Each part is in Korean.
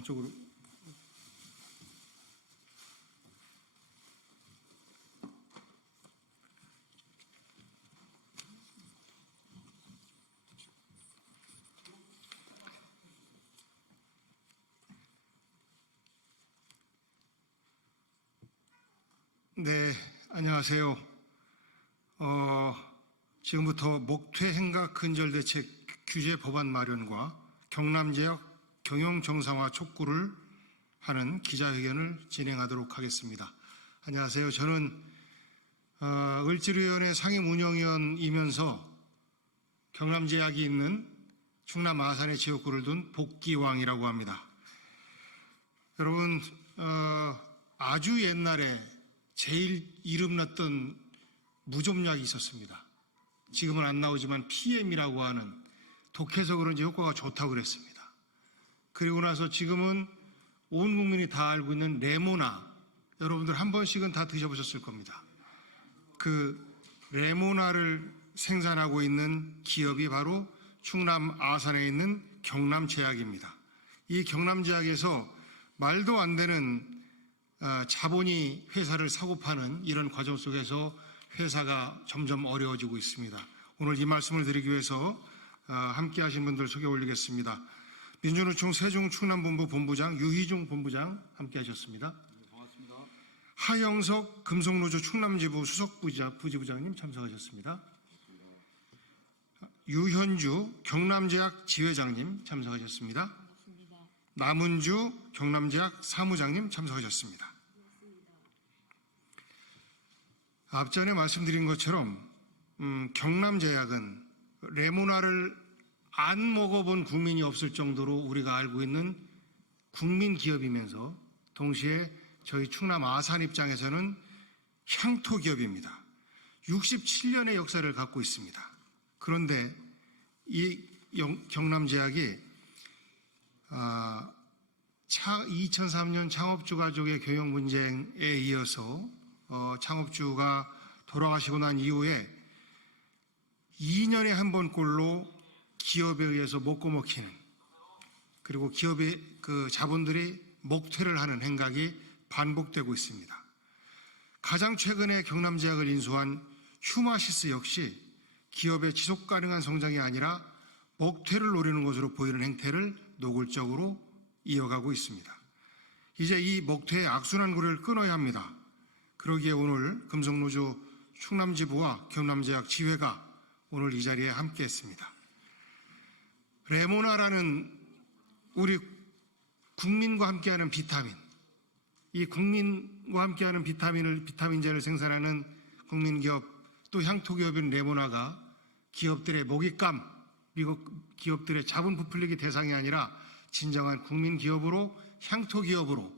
양쪽으로. 네, 안녕하세요. 지금부터 목퇴 행각 근절 대책 규제 법안 마련과 경남제약 경영 정상화 촉구를 하는 기자회견을 진행하도록 하겠습니다. 안녕하세요. 저는 을지로위원회 상임운영위원이면서 경남제약이 있는 충남 아산의 지역구를 둔 복기왕이라고 합니다. 여러분, 아주 옛날에 제일 이름났던 무좀약이 있었습니다. 지금은 안 나오지만 PM이라고 하는, 독해서 그런지 효과가 좋다고 그랬습니다. 그리고 나서 지금은 온 국민이 다 알고 있는 레모나, 여러분들 한 번씩은 다 드셔보셨을 겁니다. 그 레모나를 생산하고 있는 기업이 바로 충남 아산에 있는 경남제약입니다. 이 경남제약에서 말도 안 되는 자본이 회사를 사고 파는 이런 과정 속에서 회사가 점점 어려워지고 있습니다. 오늘 이 말씀을 드리기 위해서 함께 하신 분들 소개 올리겠습니다. 민주노총 세종충남본부 본부장 유희중 본부장 함께 하셨습니다. 네, 반갑습니다. 하영석 금속노조 충남지부 수석부지부장님 참석하셨습니다. 유현주 경남제약 지회장님 참석하셨습니다. 반갑습니다. 남은주 경남제약 사무장님 참석하셨습니다. 앞전에 말씀드린 것처럼 경남제약은 레모나를 안 먹어본 국민이 없을 정도로 우리가 알고 있는 국민기업이면서 동시에 저희 충남 아산 입장에서는 향토기업입니다. 67년의 역사를 갖고 있습니다. 그런데 이 경남제약이 2003년 창업주 가족의 경영 분쟁에 이어서 창업주가 돌아가시고 난 이후에 2년에 한 번꼴로 기업에 의해서 목고 먹히는, 그리고 기업의 그 자본들이 목퇴를 하는 행각이 반복되고 있습니다. 가장 최근에 경남제약을 인수한 휴마시스 역시 기업의 지속 가능한 성장이 아니라 목퇴를 노리는 것으로 보이는 행태를 노골적으로 이어가고 있습니다. 이제 이 목퇴의 악순환 고리를 끊어야 합니다. 그러기에 오늘 금속노조 충남지부와 경남제약 지회가 오늘 이 자리에 함께했습니다. 레모나라는 우리 국민과 함께하는 비타민, 이 국민과 함께하는 비타민제를 생산하는 국민기업 또 향토기업인 레모나가 기업들의 먹잇감, 미국 기업들의 자본 부풀리기 대상이 아니라 진정한 국민기업으로, 향토기업으로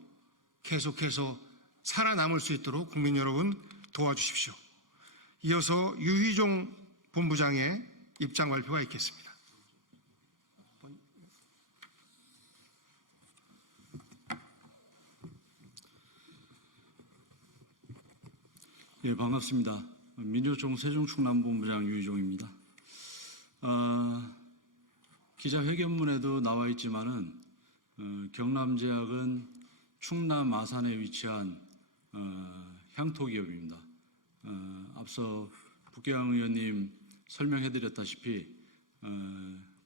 계속해서 살아남을 수 있도록 국민 여러분 도와주십시오. 이어서 유희종 본부장의 입장 발표가 있겠습니다. 예, 반갑습니다. 민주노총 세종충남본부장 유희종입니다. 기자회견문에도 나와 있지만은 경남제약은 충남 아산에 위치한 향토기업입니다. 앞서 북계양 의원님 설명해드렸다시피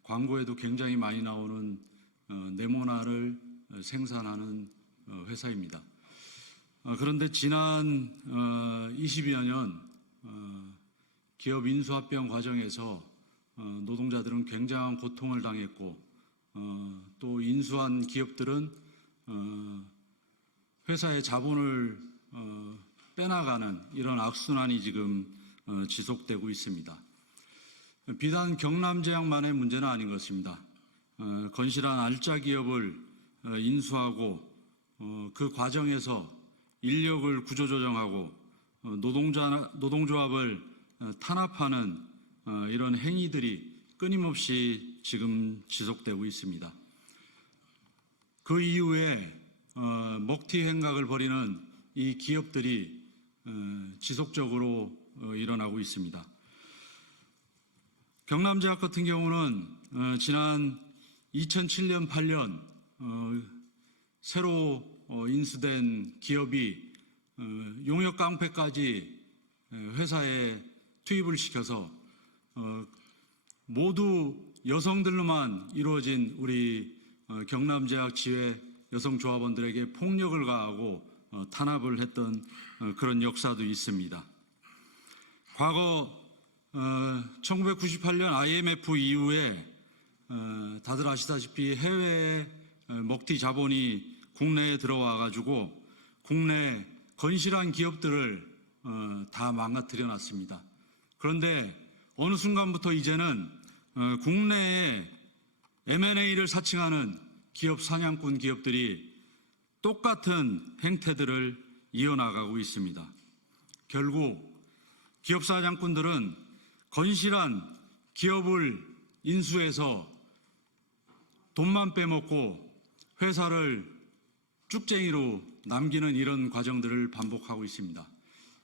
광고에도 굉장히 많이 나오는 레모나를 생산하는 회사입니다. 그런데 지난 20여 년 기업 인수합병 과정에서 노동자들은 굉장한 고통을 당했고 또 인수한 기업들은 회사의 자본을 빼나가는 이런 악순환이 지금 지속되고 있습니다. 비단 경남제약만의 문제는 아닌 것입니다. 건실한 알짜 기업을 인수하고 그 과정에서 인력을 구조조정하고 노동조합을 탄압하는 이런 행위들이 끊임없이 지금 지속되고 있습니다. 그 이후에 먹튀 행각을 벌이는 이 기업들이 지속적으로 일어나고 있습니다. 경남제약 같은 경우는 지난 2007년, 8년 새로 인수된 기업이 용역 깡패까지 회사에 투입을 시켜서 모두 여성들로만 이루어진 우리 경남제약 지회 여성조합원들에게 폭력을 가하고 탄압을 했던 그런 역사도 있습니다. 과거 1998년 IMF 이후에 다들 아시다시피 해외의 먹튀 자본이 국내에 들어와 가지고 국내 건실한 기업들을 다 망가뜨려 놨습니다. 그런데 어느 순간부터 이제는 국내에 M&A를 사칭하는 기업 사냥꾼 기업들이 똑같은 행태들을 이어나가고 있습니다. 결국 기업 사냥꾼들은 건실한 기업을 인수해서 돈만 빼먹고 회사를 쭉쟁이로 남기는 이런 과정들을 반복하고 있습니다.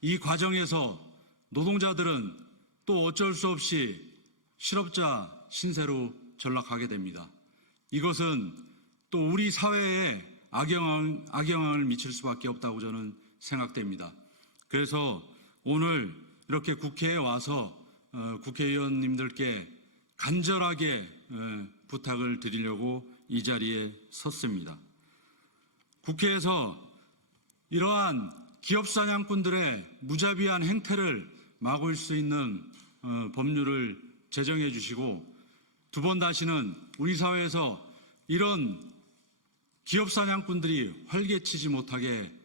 이 과정에서 노동자들은 또 어쩔 수 없이 실업자 신세로 전락하게 됩니다. 이것은 또 우리 사회에 악영향을 미칠 수밖에 없다고 저는 생각됩니다. 그래서 오늘 이렇게 국회에 와서 국회의원님들께 간절하게 부탁을 드리려고 이 자리에 섰습니다. 국회에서 이러한 기업 사냥꾼들의 무자비한 행태를 막을 수 있는 법률을 제정해 주시고 두 번 다시는 우리 사회에서 이런 기업 사냥꾼들이 활개치지 못하게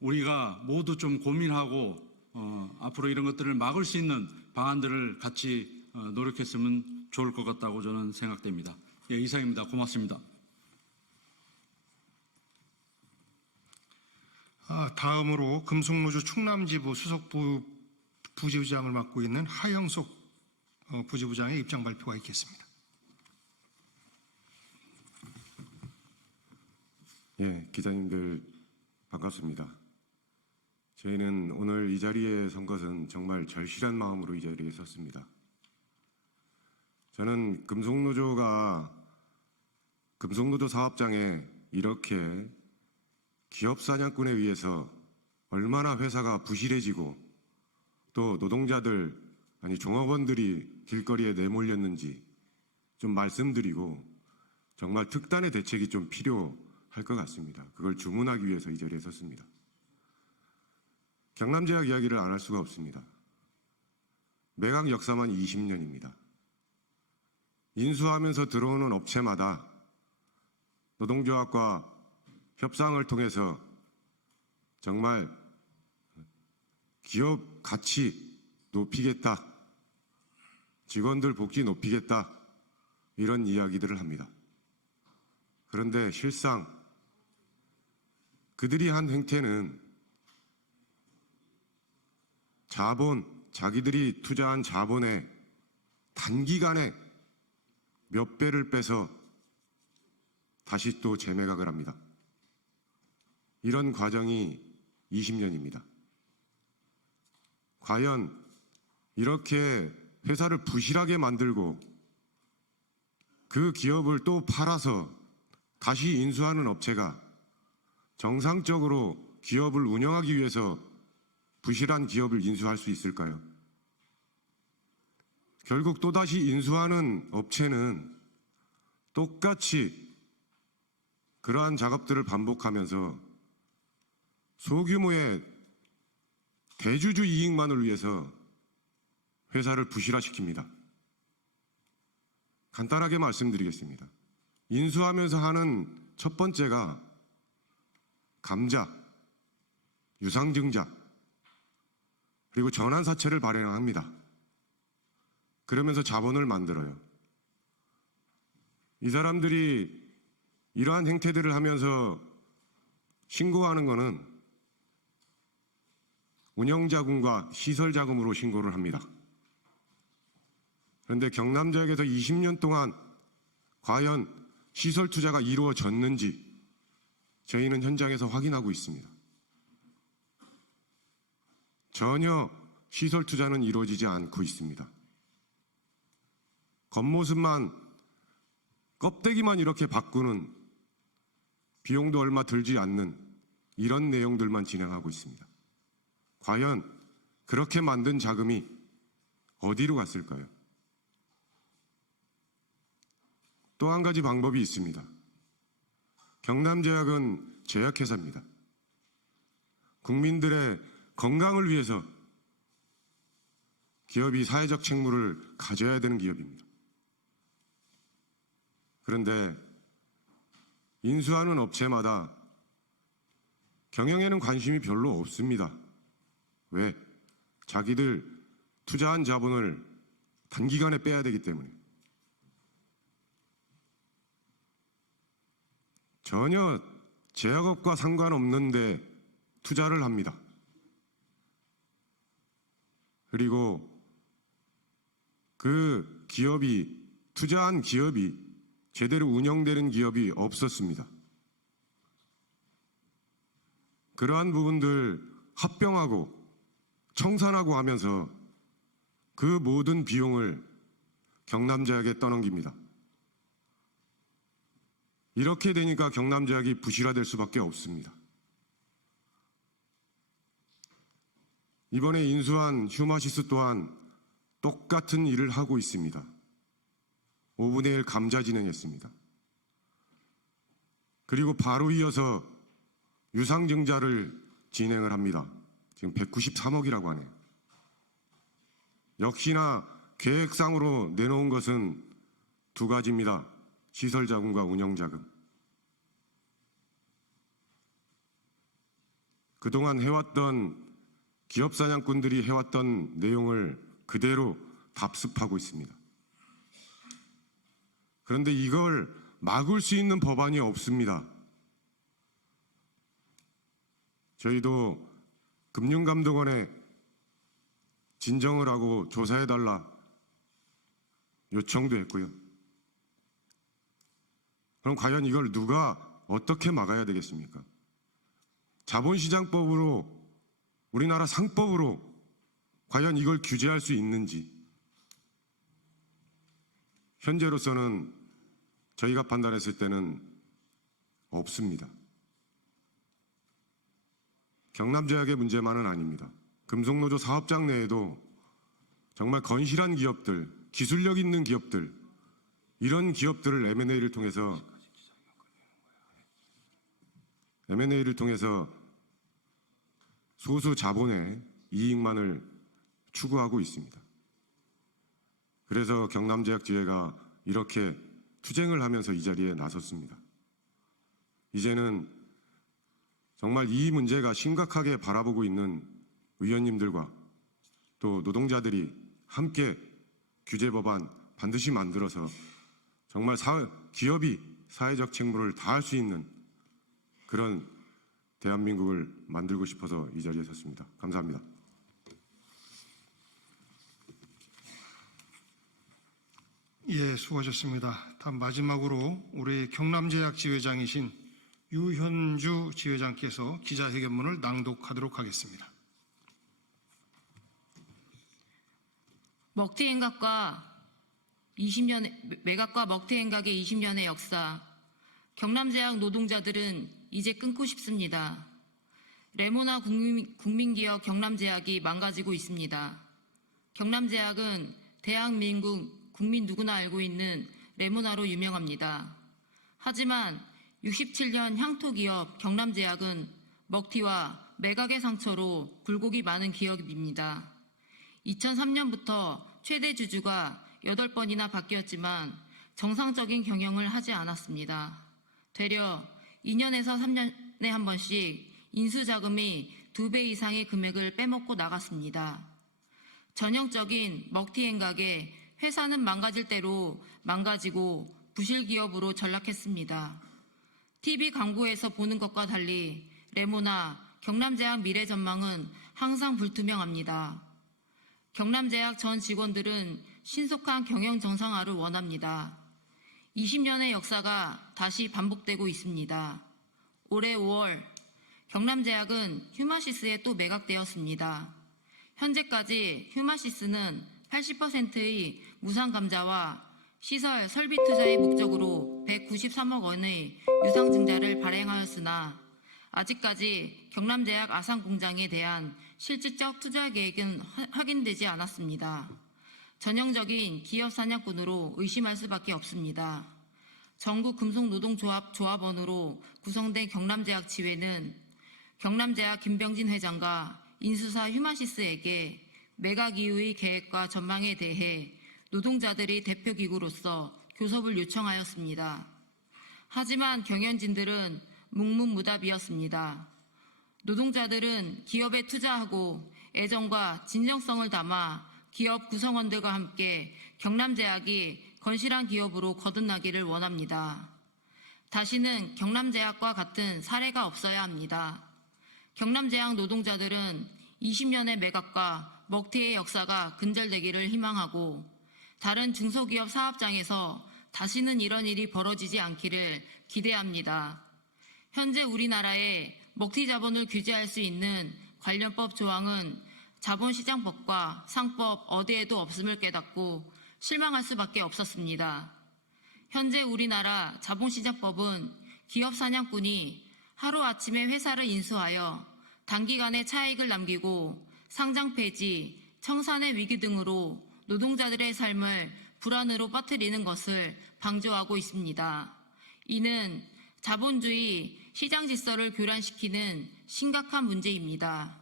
우리가 모두 좀 고민하고 앞으로 이런 것들을 막을 수 있는 방안들을 같이 노력했으면 좋을 것 같다고 저는 생각됩니다. 예, 이상입니다. 고맙습니다. 다음으로 금속노조 충남지부 수석부 부지부장을 맡고 있는 하영석 부지부장의 입장 발표가 있겠습니다. 예, 기자님들 반갑습니다. 저희는 오늘 이 자리에 선 것은 정말 절실한 마음으로 이 자리에 섰습니다. 저는 금속노조 사업장에 이렇게 기업 사냥꾼에 의해서 얼마나 회사가 부실해지고 또 노동자들, 종업원들이 길거리에 내몰렸는지 좀 말씀드리고 정말 특단의 대책이 좀 필요할 것 같습니다. 그걸 주문하기 위해서 이 자리에 섰습니다. 경남제약 이야기를 안 할 수가 없습니다. 매각 역사만 20년입니다. 인수하면서 들어오는 업체마다 노동조합과 협상을 통해서 정말 기업 가치 높이겠다, 직원들 복지 높이겠다, 이런 이야기들을 합니다. 그런데 실상 그들이 한 행태는 자기들이 투자한 자본의 단기간에 몇 배를 빼서 다시 또 재매각을 합니다. 이런 과정이 20년입니다. 과연 이렇게 회사를 부실하게 만들고 그 기업을 또 팔아서 다시 인수하는 업체가 정상적으로 기업을 운영하기 위해서 부실한 기업을 인수할 수 있을까요? 결국 또다시 인수하는 업체는 똑같이 그러한 작업들을 반복하면서 소규모의 대주주 이익만을 위해서 회사를 부실화시킵니다. 간단하게 말씀드리겠습니다. 인수하면서 하는 첫 번째가 감자, 유상증자, 그리고 전환사채를 발행합니다. 그러면서 자본을 만들어요. 이 사람들이 이러한 행태들을 하면서 신고하는 것은 운영자금과 시설자금으로 신고를 합니다. 그런데 경남제약에서 20년 동안 과연 시설 투자가 이루어졌는지 저희는 현장에서 확인하고 있습니다. 전혀 시설 투자는 이루어지지 않고 있습니다. 겉모습만, 껍데기만 이렇게 바꾸는 비용도 얼마 들지 않는 이런 내용들만 진행하고 있습니다. 과연 그렇게 만든 자금이 어디로 갔을까요? 또 한 가지 방법이 있습니다. 경남제약은 제약회사입니다. 국민들의 건강을 위해서 기업이 사회적 책무를 가져야 되는 기업입니다. 그런데 인수하는 업체마다 경영에는 관심이 별로 없습니다. 왜? 자기들 투자한 자본을 단기간에 빼야 되기 때문에. 전혀 제약업과 상관없는데 투자를 합니다. 그리고 그 기업이, 투자한 기업이 제대로 운영되는 기업이 없었습니다. 그러한 부분들 합병하고 청산하고 하면서 그 모든 비용을 경남제약에 떠넘깁니다. 이렇게 되니까 경남제약이 부실화될 수밖에 없습니다. 이번에 인수한 휴마시스 또한 똑같은 일을 하고 있습니다. 5분의 1 감자 진행했습니다. 그리고 바로 이어서 유상증자를 진행을 합니다. 지금 193억이라고 하네요. 역시나 계획상으로 내놓은 것은 두 가지입니다. 시설자금과 운영자금. 그동안 해왔던 기업사냥꾼들이 해왔던 내용을 그대로 답습하고 있습니다. 그런데 이걸 막을 수 있는 법안이 없습니다. 저희도 금융감독원에 진정을 하고 조사해달라 요청도 했고요. 그럼 과연 이걸 누가 어떻게 막아야 되겠습니까? 자본시장법으로, 우리나라 상법으로 과연 이걸 규제할 수 있는지 현재로서는 저희가 판단했을 때는 없습니다. 경남제약의 문제만은 아닙니다. 금속노조 사업장 내에도 정말 건실한 기업들, 기술력 있는 기업들, 이런 기업들을 M&A를 통해서 소수 자본의 이익만을 추구하고 있습니다. 그래서 경남제약지회가 이렇게 투쟁을 하면서 이 자리에 나섰습니다. 이제는 정말 이 문제가 심각하게 바라보고 있는 의원님들과 또 노동자들이 함께 규제 법안 반드시 만들어서 정말 기업이 사회적 책무를 다할 수 있는 그런 대한민국을 만들고 싶어서 이 자리에 섰습니다. 감사합니다. 예, 수고하셨습니다. 다음 마지막으로 우리 경남제약 지회장이신 유현주 지회장께서 기자회견문을 낭독하도록 하겠습니다. 매각과 먹튀 행각의 20년의 역사. 경남제약 노동자들은 이제 끊고 싶습니다. 레모나 국민기업 경남제약이 망가지고 있습니다. 경남제약은 대한민국 국민 누구나 알고 있는 레모나로 유명합니다. 하지만 67년 향토기업 경남제약은 먹튀와 매각의 상처로 굴곡이 많은 기업입니다. 2003년부터 최대 주주가 8번이나 바뀌었지만 정상적인 경영을 하지 않았습니다. 되려 2년에서 3년에 한 번씩 인수자금이 2배 이상의 금액을 빼먹고 나갔습니다. 전형적인 먹튀 행각에 회사는 망가질 대로 망가지고 부실기업으로 전락했습니다. TV 광고에서 보는 것과 달리 레모나, 경남제약 미래 전망은 항상 불투명합니다. 경남제약 전 직원들은 신속한 경영 정상화를 원합니다. 20년의 역사가 다시 반복되고 있습니다. 올해 5월 경남제약은 휴마시스에 또 매각되었습니다. 현재까지 휴마시스는 80%의 무상감자와 시설, 설비 투자의 목적으로 193억 원의 유상증자를 발행하였으나 아직까지 경남제약 아산공장에 대한 실질적 투자 계획은 확인되지 않았습니다. 전형적인 기업 사냥꾼으로 의심할 수밖에 없습니다. 전국금속노동조합 조합원으로 구성된 경남제약 지회는 경남제약 김병진 회장과 인수사 휴마시스에게 매각 이후의 계획과 전망에 대해 노동자들의 대표기구로서 교섭을 요청하였습니다. 하지만 경연진들은 묵묵무답이었습니다. 노동자들은 기업에 투자하고 애정과 진정성을 담아 기업 구성원들과 함께 경남제약이 건실한 기업으로 거듭나기를 원합니다. 다시는 경남제약과 같은 사례가 없어야 합니다. 경남제약 노동자들은 20년의 매각과 먹튀의 역사가 근절되기를 희망하고 다른 중소기업 사업장에서 다시는 이런 일이 벌어지지 않기를 기대합니다. 현재 우리나라에 먹튀 자본을 규제할 수 있는 관련법 조항은 자본시장법과 상법 어디에도 없음을 깨닫고 실망할 수밖에 없었습니다. 현재 우리나라 자본시장법은 기업 사냥꾼이 하루아침에 회사를 인수하여 단기간에 차익을 남기고 상장 폐지, 청산의 위기 등으로 노동자들의 삶을 불안으로 빠뜨리는 것을 방조하고 있습니다. 이는 자본주의 시장 질서를 교란시키는 심각한 문제입니다.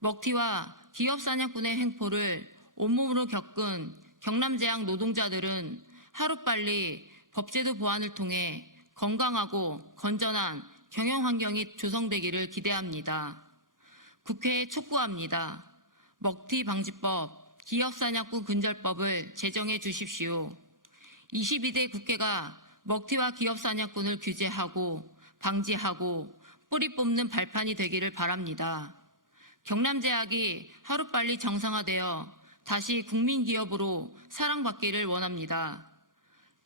먹튀와 기업 사냥꾼의 횡포를 온몸으로 겪은 경남제약 노동자들은 하루빨리 법제도 보완을 통해 건강하고 건전한 경영 환경이 조성되기를 기대합니다. 국회에 촉구합니다. 먹튀 방지법, 기업 사냥꾼 근절법을 제정해 주십시오. 22대 국회가 먹튀와 기업 사냥꾼을 규제하고 방지하고 뿌리 뽑는 발판이 되기를 바랍니다. 경남제약이 하루빨리 정상화되어 다시 국민기업으로 사랑받기를 원합니다.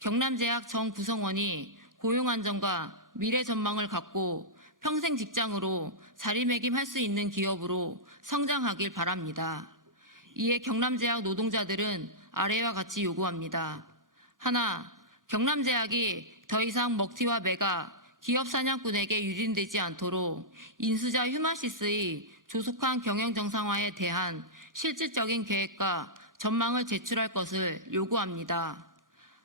경남제약 전 구성원이 고용안정과 미래 전망을 갖고 평생 직장으로 자리매김할 수 있는 기업으로 성장하길 바랍니다. 이에 경남제약 노동자들은 아래와 같이 요구합니다. 하나, 경남제약이 더 이상 먹튀와 매각, 기업 사냥꾼에게 유린되지 않도록 인수자 휴마시스의 조속한 경영 정상화에 대한 실질적인 계획과 전망을 제출할 것을 요구합니다.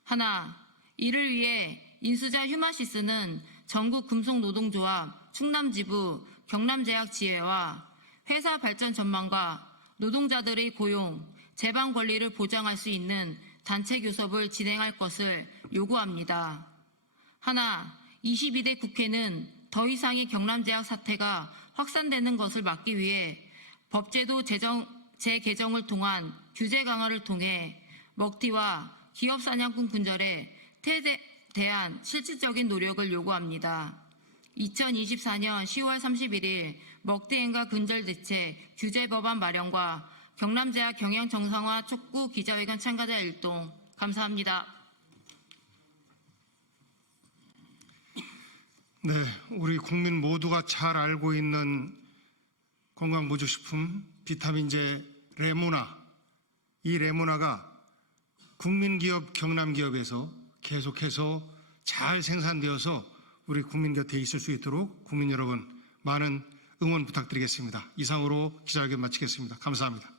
하나, 이를 위해 인수자 휴마시스는 전국금속노동조합 충남지부 경남제약지회와 회사 발전 전망과 노동자들의 고용, 재방 권리를 보장할 수 있는 단체 교섭을 진행할 것을 요구합니다. 하나, 22대 국회는 더 이상의 경남제약 사태가 확산되는 것을 막기 위해 법제도 재개정을 통한 규제 강화를 통해 먹튀와 기업 사냥꾼 근절에 대한 실질적인 노력을 요구합니다. 2024년 10월 31일 먹튀 행각 근절 대책 규제 법안 마련과 경남제약 경영 정상화 촉구 기자회견 참가자 일동 감사합니다. 네, 우리 국민 모두가 잘 알고 있는 건강보조식품 비타민제 레모나, 이 레모나가 국민기업 경남기업에서 계속해서 잘 생산되어서 우리 국민 곁에 있을 수 있도록 국민 여러분 많은 응원 부탁드리겠습니다. 이상으로 기자회견 마치겠습니다. 감사합니다.